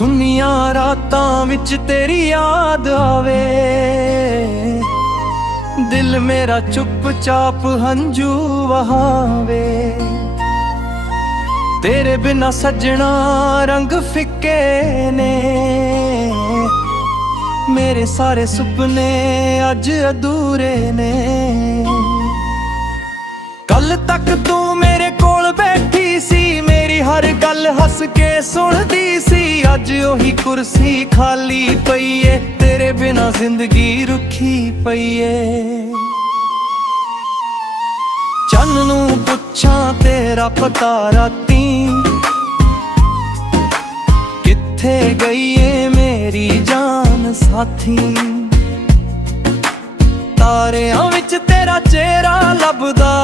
ਸੁੰਨੀਆਂ ਰਾਤਾਂ ਵਿੱਚ ਤੇਰੀ ਯਾਦ ਆਵੇ, ਦਿਲ ਮੇਰਾ ਚੁੱਪਚਾਪ ਹੰਝੂ ਵਹਾਵੇ। ਤੇਰੇ ਬਿਨਾ ਸੱਜਣਾ ਰੰਗ ਫਿੱਕੇ ਨੇ, ਮੇਰੇ ਸਾਰੇ ਸੁਪਨੇ ਅੱਜ ਅਧੂਰੇ ਨੇ। ਕੱਲ ਤੱਕ ਤੂੰ ਮੇਰੇ ਕੋਲ ਬੈਠੀ ਸੀ, ਮੇਰੀ ਹਰ ਗੱਲ ਹੱਸ ਕੇ ਸੁਣਦੀ ਸੀ। ਅੱਜ ਉਹੀ ਕੁਰਸੀ ਖਾਲੀ ਪਈ ਏ, ਤੇਰੇ ਬਿਨਾ ਜ਼ਿੰਦਗੀ ਰੁੱਖੀ ਪਈ ਏ। ਚੰਨ ਨੂੰ ਪੁੱਛਾਂ ਤੇਰਾ ਪਤਾ ਰਾਤੀ, ਕਿੱਥੇ ਗਈ ਏ ਮੇਰੀ ਜਾਨ ਸਾਥੀ। ਤਾਰਿਆਂ ਵਿੱਚ ਤੇਰਾ ਚਿਹਰਾ ਲੱਭਦਾ,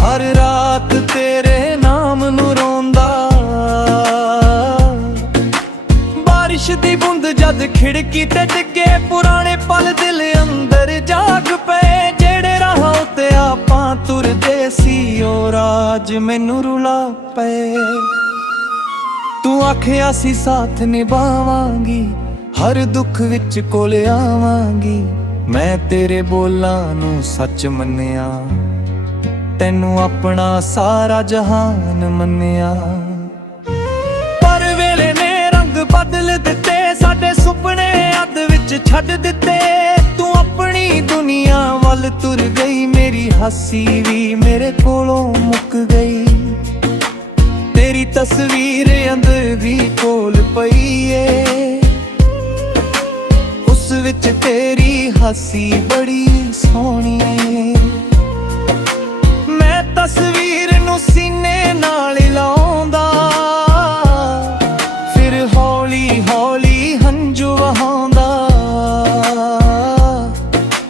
ਹਰ ਰਾਤ ਤੇਰੇ ਨਾਮ ਨੂੰ ਰੋਂਦਾ। ਬਾਰਿਸ਼ ਦੀ ਬੂੰਦ ਜਦ ਖਿੜਕੀ ਤੇ ਡਿੱਗੇ, ਪੁਰਾਣੇ ਪਲ ਦਿਲ ਅੰਦਰ ਜਾਗ ਪਏ। ਜਿਹੜੇ ਰਾਹਾਂ ਉੱਤੇ ਆਪਾਂ ਤੁਰਦੇ ਸੀ, ਉਹ ਰਾਜ ਮੈਨੂੰ ਰੁਲਾ ਪਏ। ਤੂੰ ਆਖਿਆ ਸੀ ਸਾਥ ਨਿਭਾਵਾਂਗੀ, ਹਰ ਦੁੱਖ ਵਿੱਚ ਕੋਲ ਆਵਾਂਗੀ। ਮੈਂ ਤੇਰੇ ਬੋਲਾਂ ਨੂੰ ਸੱਚ ਮੰਨਿਆ, ਤੈਨੂੰ ਆਪਣਾ ਸਾਰਾ ਜਹਾਨ ਮੰਨਿਆ। ਪਰ ਵੇਲੇ ਨੇ ਰੰਗ ਬਦਲ ਦਿੱਤੇ, ਸਾਡੇ ਸੁਪਨੇ ਅੱਧ ਵਿੱਚ ਛੱਡ ਦਿੱਤੇ। ਤੂੰ ਆਪਣੀ ਦੁਨੀਆ ਵੱਲ ਤੁਰ ਗਈ, ਮੇਰੀ ਹਾਸੀ ਵੀ ਮੇਰੇ ਕੋਲੋਂ ਮੁੱਕ ਗਈ। ਤੇਰੀ ਤਸਵੀਰ ਅੰਦਰ ਵੀ ਕੋਲ ਪਈ ਏ, ਉਸ ਵਿੱਚ ਤੇਰੀ ਹਾਸੀ ਬੜੀ ਸੋਹਣੀ ਏ। ਮੈਂ ਤਸਵੀਰ ਨੂੰ ਸੀਨੇ ਨਾਲ ਲਾਉਂਦਾ, ਫਿਰ ਹੌਲੀ ਹੌਲੀ ਹੰਝੂ ਵਹਾਉਂਦਾ।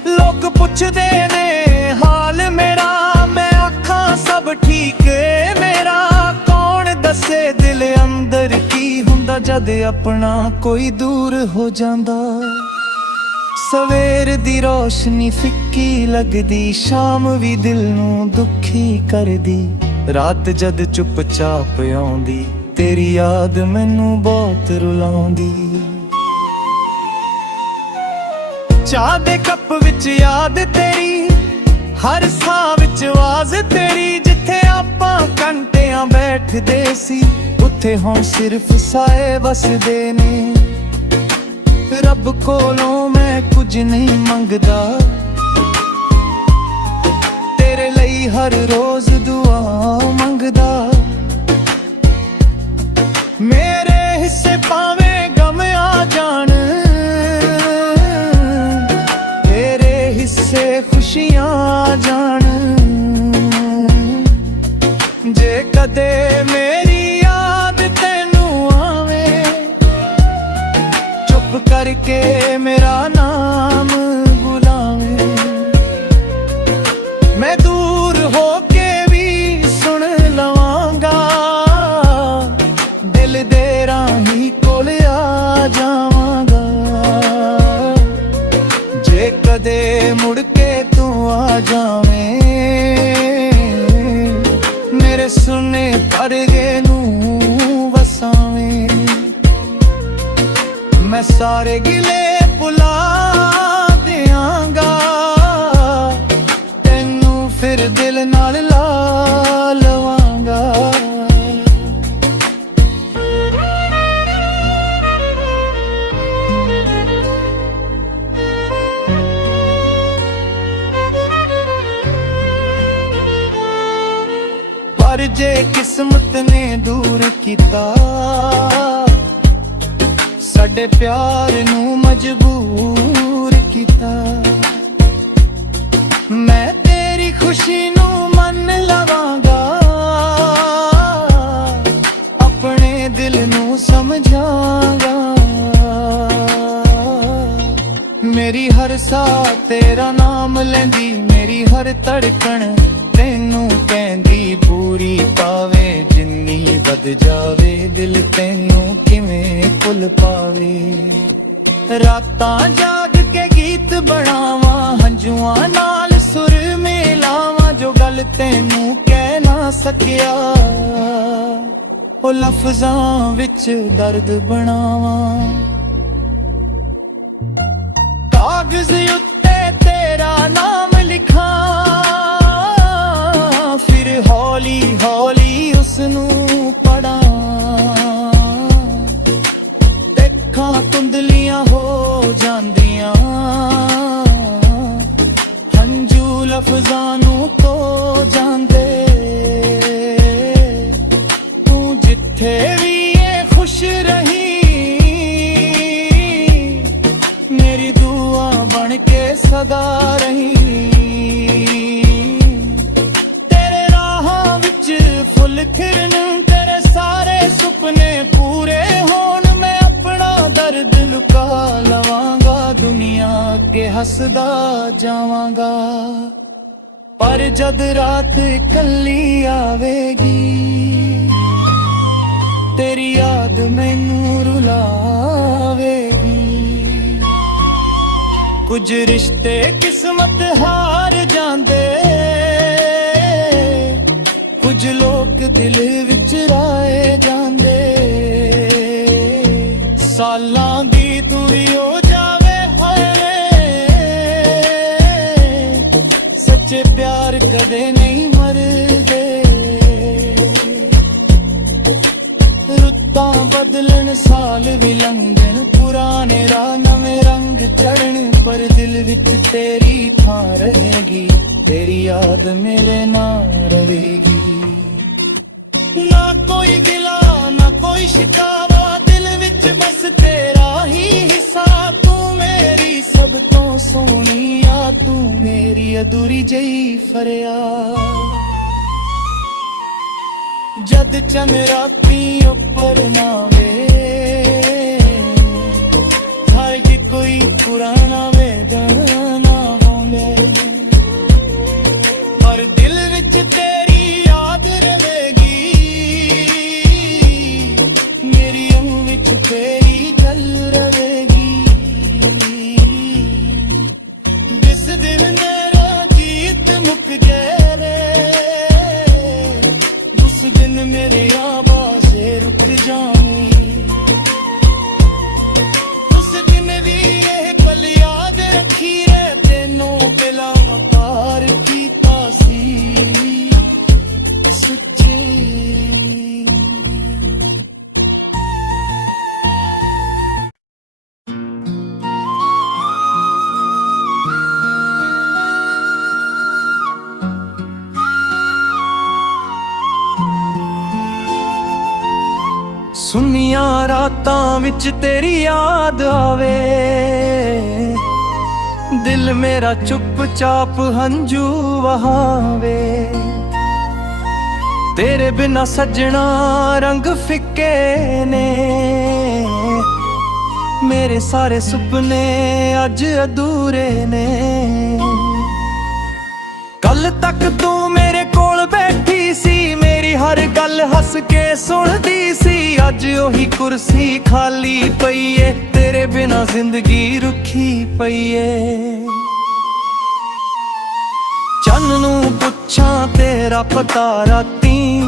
ਲੋਕ ਪੁੱਛਦੇ ਨੇ ਹਾਲ ਮੇਰਾ, ਮੈਂ ਆਖਾਂ ਸਭ ਠੀਕ ਏ ਮੇਰਾ। ਦੱਸੇ ਦਿਲ ਅੰਦਰ ਕੀ ਹੁੰਦਾ ਜਦ ਆਪਣਾ ਕੋਈ ਦੂਰ ਹੋ ਜਾਂਦਾ। ਸਵੇਰ ਦੀ ਰੋਸ਼ਨੀ ਫਿੱਕੀ ਲੱਗਦੀ, ਸ਼ਾਮ ਵੀ ਦਿਲ ਨੂੰ ਦੁਖੀ ਕਰਦੀ। ਰਾਤ ਜਦ ਚੁੱਪਚਾਪ ਆਉਂਦੀ, ਤੇਰੀ ਯਾਦ ਮੈਨੂੰ ਬਹੁਤ ਰੁਲਾਉਂਦੀ। ਚਾਹ ਦੇ ਕੱਪ ਵਿੱਚ ਯਾਦ ਤੇਰੀ, ਹਰ ਸਾਹ ਵਿੱਚ ਆਵਾਜ਼ ਤੇਰੀ। ਜਿੱਥੇ ਆਪਾਂ ਘੰਟਿਆਂ ਬੈਠਦੇ ਸੀ, ਉੱਥੇ ਹੁਣ ਸਿਰਫ ਸਾਏ ਵਸਦੇ ਨੇ। ਰੱਬ ਕੋਲੋਂ ਮੈਂ ਕੁਝ ਨਹੀਂ ਮੰਗਦਾ, ਤੇਰੇ ਲਈ ਹਰ ਰੋਜ਼ ਦੁਆ ਮੰਗਦਾ। ਮੇਰੇ ਹਿੱਸੇ ਭਾਵੇਂ ਗਮ ਆ ਜਾਣ, ਤੇਰੇ ਹਿੱਸੇ ਖੁਸ਼ੀਆਂ ਆ ਜਾਣ। ਜੇ ਕਦੇ ਮੇਰੀ ਯਾਦ ਤੈਨੂੰ ਆਵੇ, ਚੁੱਪ ਕਰਕੇ ਮੇਰਾ ਨਾਮ ਬੁਲਾਵੇ। ਮੈਂ ਦੂਰ ਹੋ ਕੇ ਵੀ ਸੁਣ ਲਵਾਂਗਾ, ਦਿਲ ਦੇ ਰਾਹੀਂ ਕੋਲ ਆ ਜਾਵਾਂਗਾ। ਜੇ ਕਦੇ ਮੁੜ ਕੇ ਤੂੰ ਆ ਜਾਵੇਂ, ਮੇਰੇ ਸੁਨੇ ਪਰਦੇ ਨੂੰ ਵਸਾਵੇਂ। ਮੈਂ ਸਾਰੇ ਗਿਲੇ ਭੁਲਾ ਦਿਆਂਗਾ, ਤੈਨੂੰ ਫਿਰ ਦਿਲ ਨਾਲ ਲਾ ਲਵਾਂਗਾ। ਪਰ ਜੇ ਕਿਸਮਤ ਨੇ ਦੂਰ ਕੀਤਾ, ਸਾਡੇ ਪਿਆਰ ਨੂੰ ਮਜਬੂਰ ਕੀਤਾ। ਮੈਂ ਤੇਰੀ ਖੁਸ਼ੀ ਨੂੰ ਮੰਨ ਲਵਾਂਗਾ, ਆਪਣੇ ਦਿਲ ਨੂੰ ਸਮਝਾਂਗਾ। ਮੇਰੀ ਹਰ ਸਾਹ ਤੇਰਾ ਨਾਮ ਲੈਂਦੀ, ਮੇਰੀ ਹਰ ਧੜਕਣ ਤੈਨੂੰ ਕਹਿੰਦੀ। ਪੂਰੀ ਪਾਵੇ ਜਿੰਨੀ ਵੱਧ ਜਾਵੇ, ਦਿਲ ਤੈਨੂੰ ਕਿਵੇਂ ਭੁੱਲ ਪਾਵੇ। ਰਾਤਾਂ ਜਾਗ ਕੇ ਗੀਤ ਬਣਾਵਾਂ, ਹੰਝੂਆਂ ਨਾਲ ਸੁਰ ਮਿਲਾਵਾਂ। ਜੋ ਗੱਲ ਤੈਨੂੰ ਕਹਿ ਨਾ ਸਕਿਆ, ਉਹ ਲਫ਼ਜ਼ਾਂ ਵਿੱਚ ਦਰਦ ਬਣਾਵਾਂ। ਕਾਗਜ਼ ਉੱਤੇ ਤੇਰਾ ਨਾਮ ਲਿਖਾਂ, ਫਿਰ ਹੌਲੀ ਹੌਲੀ ਉਸਨੂੰ ਪੜਾਂ। ਦੇਖਾਂ ਧੁੰਦਲੀਆਂ ਹੋ ਜਾਂਦੀਆਂ, ਹੰਝੂ ਲਫ਼ਜ਼ਾਂ ਨੂੰ ਧੋ ਜਾਂਦੇ। ਤੂੰ ਜਿੱਥੇ ਵੀ ਏ ਖੁਸ਼ ਰਹੀ, ਮੇਰੀ ਦੁਆ ਬਣ ਕੇ ਸਦਾ ਰਹੀ। ਤੇਰੇ ਰਾਹਾਂ ਵਿੱਚ ਫੁੱਲ ਖਿੜਨ, ਤੇਰੇ ਸਾਰੇ ਸੁਪਨੇ ਪੂਰੇ ਹੋਣ। ਮੈਂ ਆਪਣਾ ਦਰਦ ਲੁਕਾ ਲਵਾਂਗਾ, ਦੁਨੀਆ ਅੱਗੇ ਹੱਸਦਾ ਜਾਵਾਂਗਾ। ਪਰ ਜਦ ਰਾਤ ਇਕੱਲੀ ਆਵੇਗੀ, ਤੇਰੀ ਯਾਦ ਮੈਨੂੰ ਰੁਲਾਵੇਗੀ। ਕੁਝ ਰਿਸ਼ਤੇ ਕਿਸਮਤ ਹਾਰ ਜਾਂਦੇ, ਕੁਝ ਲੋਕ ਦਿਲ ਵਿੱਚ ਰਾਏ ਜਾਂਦੇ। ਸਾਲਾਂ ਦੀ ਦੂਰੀ ਹੋ ਜਾਵੇ ਹੋਏ, ਸੱਚੇ ਪਿਆਰ ਕਦੇ ਨਹੀਂ ਮਰਦੇ। ਰੁੱਤਾਂ ਬਦਲਣ, ਸਾਲ ਵੀ ਲੰਘਣ, ਪੁਰਾਣੇ ਰਾਹ ਨਵੇਂ ਰੰਗ ਚੜ੍ਹਨ, ਪਰ ਦਿਲ ਵਿੱਚ ਤੇਰੀ ਥਾਂ ਰਹੇਗੀ। ਤੇਰੀ ਯਾਦ ਮੇਰੇ ਨਾਲ ਰਹੇਗੀ। ਨਾ ਕੋਈ ਗਿਲਾ ਨਾ ਕੋਈ ਸ਼ਿਕਾਵਾ, ਦਿਲ ਵਿੱਚ ਬਸ ਤੇਰਾ ਹੀ ਹਿੱਸਾ। ਤੂੰ ਮੇਰੀ ਸਭ ਤੋਂ ਸੋਹਣੀ ਆ, ਤੂੰ ਮੇਰੀ ਅਧੂਰੀ ਜਿਹੀ ਫਰਿਆਦ। ਜਦ ਚੰਨ ਰਾਤੀ ਉੱਪਰ ਨਾਵੇ, ਹਾਏ ਜੇ ਕੋਈ ਪੁਰਾਣਾ ਵੇਦਨਾ ਹੋਵੇ, ਪਰ ਦਿਲ ਵਿੱਚ ਤੇਰੀ ਯਾਦ ਰਵੇਗੀ। ਮੇਰੀ ਅੱਖ ਵਿੱਚ ਤੇਰੀ ਗੱਲ ਰਵੇਗੀ। ਜਿਸ ਦਿਨ ਮੇਰਾ ਗੀਤ ਮੁੱਕ ਜਾਵੇ, ਉਸ ਦਿਨ ਮੇਰੀ ਆਵਾਜ਼ੇ ਰੁਕ ਜਾਵੀਂ। ਉਸ ਦਿਨ ਵੀ ਇਹ ਪਲ ਯਾਦ ਰੱਖੀ ਰੇ, ਤੈਨੂੰ ਪਹਿਲਾਂ ਵਪਾਰ ਕੀਤਾ ਸੀ ਸੱਚੀ। ਸੁੰਨੀਆਂ ਰਾਤਾਂ ਵਿੱਚ ਤੇਰੀ ਯਾਦ ਆਵੇ, ਦਿਲ ਮੇਰਾ ਚੁੱਪਚਾਪ ਹੰਝੂ ਵਹਾਵੇ। ਤੇਰੇ ਬਿਨਾ ਸੱਜਣਾ ਰੰਗ ਫਿੱਕੇ ਨੇ, ਮੇਰੇ ਸਾਰੇ ਸੁਪਨੇ ਅੱਜ ਅਧੂਰੇ ਨੇ। ਕੱਲ ਤੱਕ ਤੂੰ ਮੇਰੇ ਕੋਲ ਬੈਠੀ ਸੀ, ਮੇਰੀ ਹਰ ਗੱਲ ਹੱਸ ਕੇ ਸੁਣਦੀ ਸੀ। ਅੱਜ ਉਹੀ ਕੁਰਸੀ ਖਾਲੀ ਪਈ ਏ, ਤੇਰੇ ਬਿਨਾ ਜ਼ਿੰਦਗੀ ਰੁੱਖੀ ਪਈ ਏ। ਚੰਨ ਨੂੰ ਪੁੱਛਾਂ ਤੇਰਾ ਪਤਾ ਰਾਤੀਂ,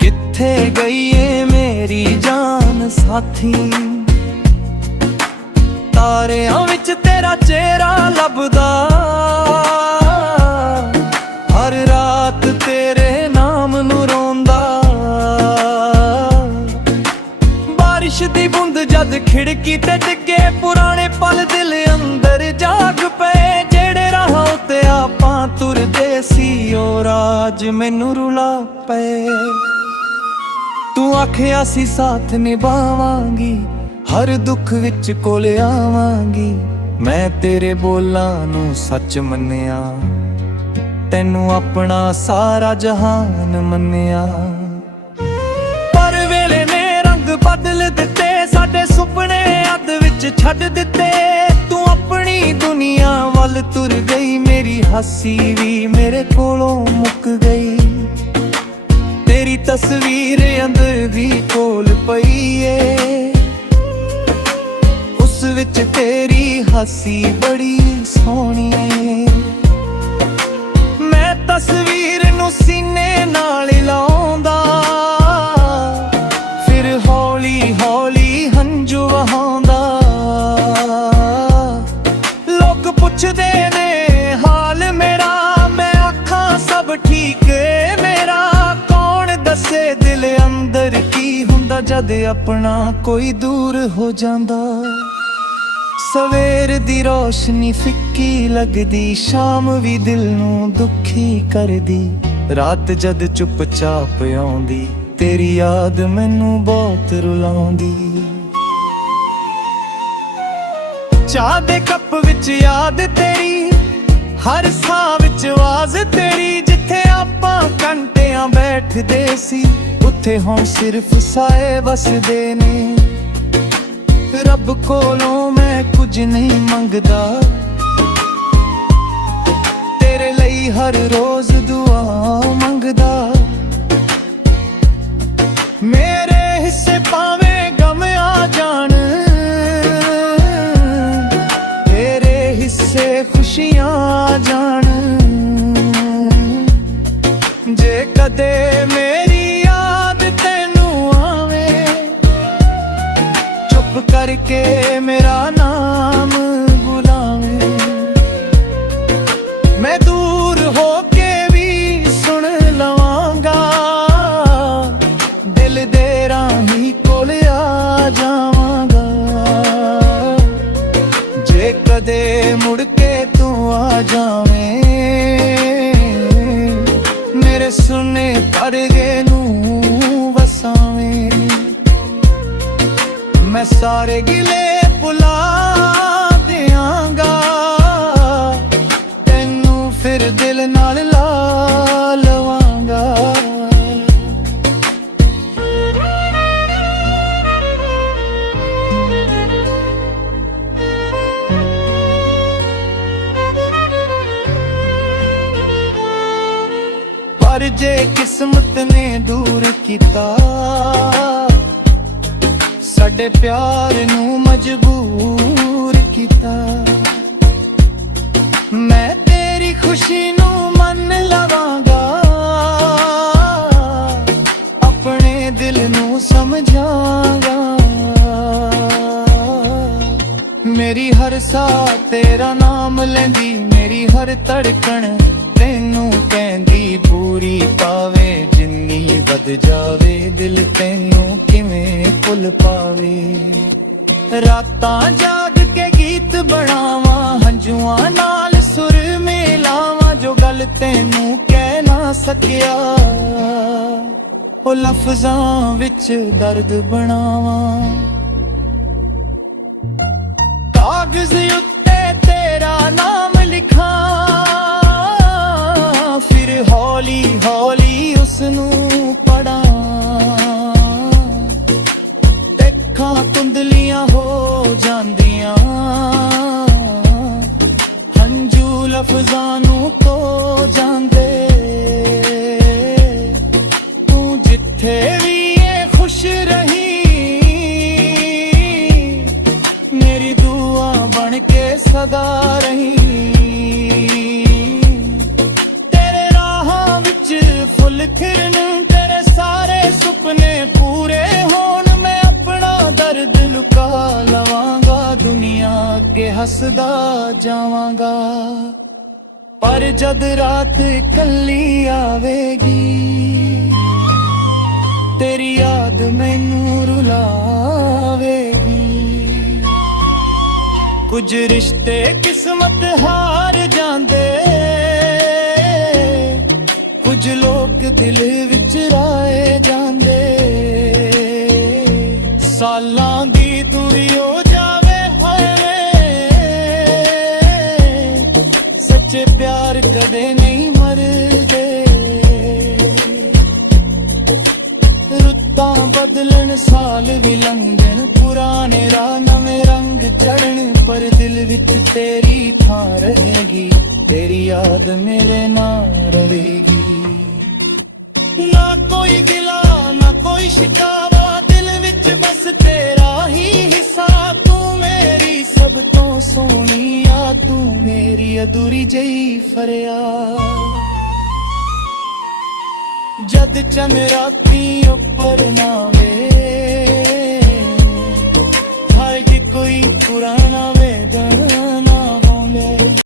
ਕਿੱਥੇ ਗਈ ਏ ਮੇਰੀ ਜਾਨ ਸਾਥੀ। ਤਾਰਿਆਂ ਵਿੱਚ ਤੇਰਾ ਚਿਹਰਾ ਲੱਭਦਾ, ਹਰ ਰਾਤ ਤੇਰੇ ਨਾਮ ਨੂੰ ਰੋਂਦਾ। ਬਾਰਿਸ਼ ਦੀ ਬੂੰਦ ਜਦ ਖਿੜਕੀ ਤੇ ਡਿੱਗੇ, ਪੁਰਾਣੇ ਪਲ ਦਿਲ ਅੰਦਰ ਜਾਗ ਪਏ। ਜਿਹੜੇ ਰਾਹਾਂ ਉੱਤੇ ਆਪਾਂ ਤੁਰਦੇ ਸੀ, ਉਹ ਰਾਜ ਮੈਨੂੰ ਰੁਲਾ ਪਏ। ਤੂੰ ਆਖਿਆ ਸੀ ਸਾਥ ਨਿਭਾਵਾਂਗੀ, ਹਰ ਦੁੱਖ ਵਿੱਚ ਕੋਲ ਆਵਾਂਗੀ। ਮੈਂ ਤੇਰੇ ਬੋਲਾਂ ਨੂੰ ਸੱਚ ਮੰਨਿਆ, ਤੈਨੂੰ ਆਪਣਾ ਸਾਰਾ ਜਹਾਨ ਮੰਨਿਆ। ਪਰ ਵੇਲੇ ਨੇ ਰੰਗ ਬਦਲ ਦਿੱਤੇ, ਸਾਡੇ ਸੁਪਨੇ ਅੱਧ ਵਿੱਚ ਛੱਡ ਦਿੱਤੇ। ਤੂੰ ਆਪਣੀ ਦੁਨੀਆ ਵੱਲ ਤੁਰ ਗਈ, ਮੇਰੀ ਹਾਸੀ ਵੀ ਮੇਰੇ ਕੋਲੋਂ ਮੁੱਕ ਗਈ। ਤੇਰੀ ਤਸਵੀਰ ਅੰਦਰ ਵੀ ਕੋਲ ਪਈ ਏ, ਉਸ ਵਿੱਚ ਤੇਰੀ ਹਾਸੀ ਬੜੀ ਸੋਹਣੀ ਏ। ਮੈਂ ਤਸਵੀਰ ਨੂੰ ਸੀਨੇ ਨਾਲ ਲਾਉਂਦਾ, ਹੌਲੀ ਹੌਲੀ ਹੰਝੂ ਵਹਾਉਂਦਾ। ਲੋਕ ਪੁੱਛਦੇ ਨੇ ਹਾਲ ਮੇਰਾ, ਮੈਂ ਆਖਾਂ ਸਭ ਠੀਕ ਏ ਮੇਰਾ। ਕੌਣ ਦੱਸੇ ਦਿਲ ਅੰਦਰ ਕੀ ਹੁੰਦਾ ਜਦ ਆਪਣਾ ਕੋਈ ਦੂਰ ਹੋ ਜਾਂਦਾ। ਸਵੇਰ ਦੀ ਰੋਸ਼ਨੀ ਫਿੱਕੀ ਲੱਗਦੀ, ਸ਼ਾਮ ਵੀ ਦਿਲ ਨੂੰ ਦੁਖੀ ਕਰਦੀ। ਰਾਤ ਜਦ ਚੁੱਪਚਾਪ ਆਉਂਦੀ, ਤੇਰੀ ਯਾਦ ਮੈਨੂੰ ਬਹੁਤ ਰੁਲਾਉਂਦੀ। ਚਾਹ ਦੇ ਕੱਪ ਵਿੱਚ ਯਾਦ ਤੇਰੀ, ਹਰ ਸਾਹ ਵਿੱਚ ਆਵਾਜ਼ ਤੇਰੀ। ਜਿੱਥੇ ਆਪਾਂ ਘੰਟਿਆਂ ਬੈਠਦੇ ਸੀ, ਉੱਥੇ ਹੁਣ ਸਿਰਫ ਸਾਏ ਵਸਦੇ ਨੇ। ਰੱਬ ਕੋਲੋਂ ਮੈਂ ਕੁਝ ਨਹੀਂ ਮੰਗਦਾ, ਤੇਰੇ ਲਈ ਹਰ ਰੋਜ਼ ਦੁਆ ਮੰਗਦਾ। ਮੇਰੇ ਹਿੱਸੇ ਭਾਵੇਂ ਗਮ ਆ ਜਾਣ, ਤੇਰੇ ਹਿੱਸੇ ਖੁਸ਼ੀਆਂ ਆ ਜਾਣ। ਜੇ ਕਦੇ ਮੇਰੀ ਯਾਦ ਤੈਨੂੰ ਆਵੇ, ਚੁੱਪ ਕਰਕੇ ਮੇਰਾ ਨਾਮ ਬੁਲਾਵੇਂ। ਮੈਂ ਦੂਰ ਹੋ ਕੇ ਵੀ ਸੁਣ ਲਵਾਂਗਾ, ਦਿਲ ਦੇ ਰਾਹੀਂ ਕੋਲ ਆ ਜਾਵਾਂਗਾ। ਜੇ ਕਦੇ ਮੁੜ ਕੇ ਤੂੰ ਆ ਜਾਵੇਂ, ਮੇਰੇ ਸੁਨੇ ਪਰਦੇ ਨੂੰ ਵਸਾਵੇਂ। ਮੈਂ ਸਾਰੇ ਗਿਲੇ ਭੁਲਾ ਦਿਆਂਗਾ, ਤੈਨੂੰ ਫਿਰ ਦਿਲ ਨਾਲ ਲਾ ਲਵਾਂਗਾ। ਪਰ ਜੇ ਕਿਸਮਤ ਨੇ ਦੂਰ ਕੀਤਾ, ਸਾਡੇ ਪਿਆਰ ਨੂੰ ਮਜਬੂਰ ਕੀਤਾ। ਮੈਂ ਤੇਰੀ ਖੁਸ਼ੀ ਨੂੰ ਮੰਨ ਲਵਾਂਗਾ, ਆਪਣੇ ਦਿਲ ਨੂੰ ਸਮਝਾਂਗਾ। ਮੇਰੀ ਹਰ ਸਾਹ ਤੇਰਾ ਨਾਮ ਲੈਂਦੀ, ਮੇਰੀ ਹਰ ਧੜਕਣ ਤੈਨੂੰ ਕਹਿੰਦੀ। ਪੂਰੀ ਪਾਵੇ ਜਿੰਨੀ ਵੱਧ ਜਾਵੇ, ਦਿਲ ਤੈਨੂੰ ਕਿਵੇਂ ਭੁੱਲ ਪਾਵੇ। ਰਾਤਾਂ ਜਾਗ ਕੇ ਗੀਤ ਬਣਾਵਾਂ, ਹੰਝੂਆਂ ਨਾਲ ਸੁਰ ਮਿਲਾਵਾਂ। ਜੋ ਗੱਲ ਤੈਨੂੰ ਕਹਿ ਨਾ ਸਕਿਆ, ਉਹ ਲਫ਼ਜ਼ਾਂ ਵਿੱਚ ਦਰਦ ਬਣਾਵਾਂ। ਕਾਗਜ਼ ਉੱਤੇ ਤੇਰਾ ਨਾਮ ਲਿਖਾਂ, ਫਿਰ ਹੌਲੀ ਹੌਲੀ ਉਸਨੂੰ ਪੜਾਂ। ਦੇਖਾਂ ਧੁੰਦਲੀਆਂ ਹੋ ਜਾਂਦੀਆਂ, ਹੰਝੂ ਲਫ਼ਜ਼ਾਂ ਨੂੰ ਧੋ ਜਾਂਦੇ। ਤੂੰ ਜਿੱਥੇ ਵੀ ਏ ਖੁਸ਼ ਰਹੀ, ਮੇਰੀ ਦੁਆ ਬਣ ਕੇ ਸਦਾ ਰਹੀ। ਫੁੱਲ ਖਿਰਨ ਤੇਰੇ ਸਾਰੇ ਸੁਪਨੇ ਪੂਰੇ ਹੋਣ। ਮੈਂ ਆਪਣਾ ਦਰਦ ਲੁਕਾ ਲਵਾਂਗਾ, ਦੁਨੀਆ ਅੱਗੇ ਹੱਸਦਾ ਜਾਵਾਂਗਾ। ਪਰ ਜਦ ਰਾਤ ਇਕੱਲੀ ਆਵੇਗੀ, ਤੇਰੀ ਯਾਦ ਮੈਨੂੰ ਰੁਲਾਵੇਗੀ। ਕੁਝ ਰਿਸ਼ਤੇ ਕਿਸਮਤ ਹਾਰ ਜਾਂਦੇ, ਕੁਝ ਲੋਕ ਦਿਲ ਵਿੱਚ ਰਾਏ ਜਾਂਦੇ। ਸਾਲਾਂ ਦੀ ਦੂਰੀ ਹੋ ਜਾਵੇ ਹੋਏ, ਸੱਚੇ ਪਿਆਰ ਕਦੇ ਨਹੀਂ ਮਰਦੇ। ਰੁੱਤਾਂ ਬਦਲਣ ਸਾਲ ਵੀ ਲੰਘਣ, ਪੁਰਾਣੇ ਰਾਹ ਨਵੇਂ ਰੰਗ ਚੜ੍ਹਨ। ਪਰ ਦਿਲ ਵਿੱਚ ਤੇਰੀ ਥਾਂ ਰਹੇਗੀ, ਤੇਰੀ ਯਾਦ ਮੇਰੇ ਨਾਲ ਰਹੇਗੀ। ਨਾ ਕੋਈ ਗਿਲਾ ਨਾ ਕੋਈ ਸ਼ਿਕਾਵਾ, ਦਿਲ ਵਿੱਚ ਬਸ ਤੇਰਾ ਹੀ ਹਿੱਸਾ। ਤੂੰ ਮੇਰੀ ਸਭ ਤੋਂ ਸੋਹਣੀ ਆ, ਤੂੰ ਮੇਰੀ ਅਧੂਰੀ ਜਿਹੀ ਫਰਿਆਦ। ਜਦ ਚੰਨ ਰਾਤੀ ਉੱਪਰ ਨਾਵੇ,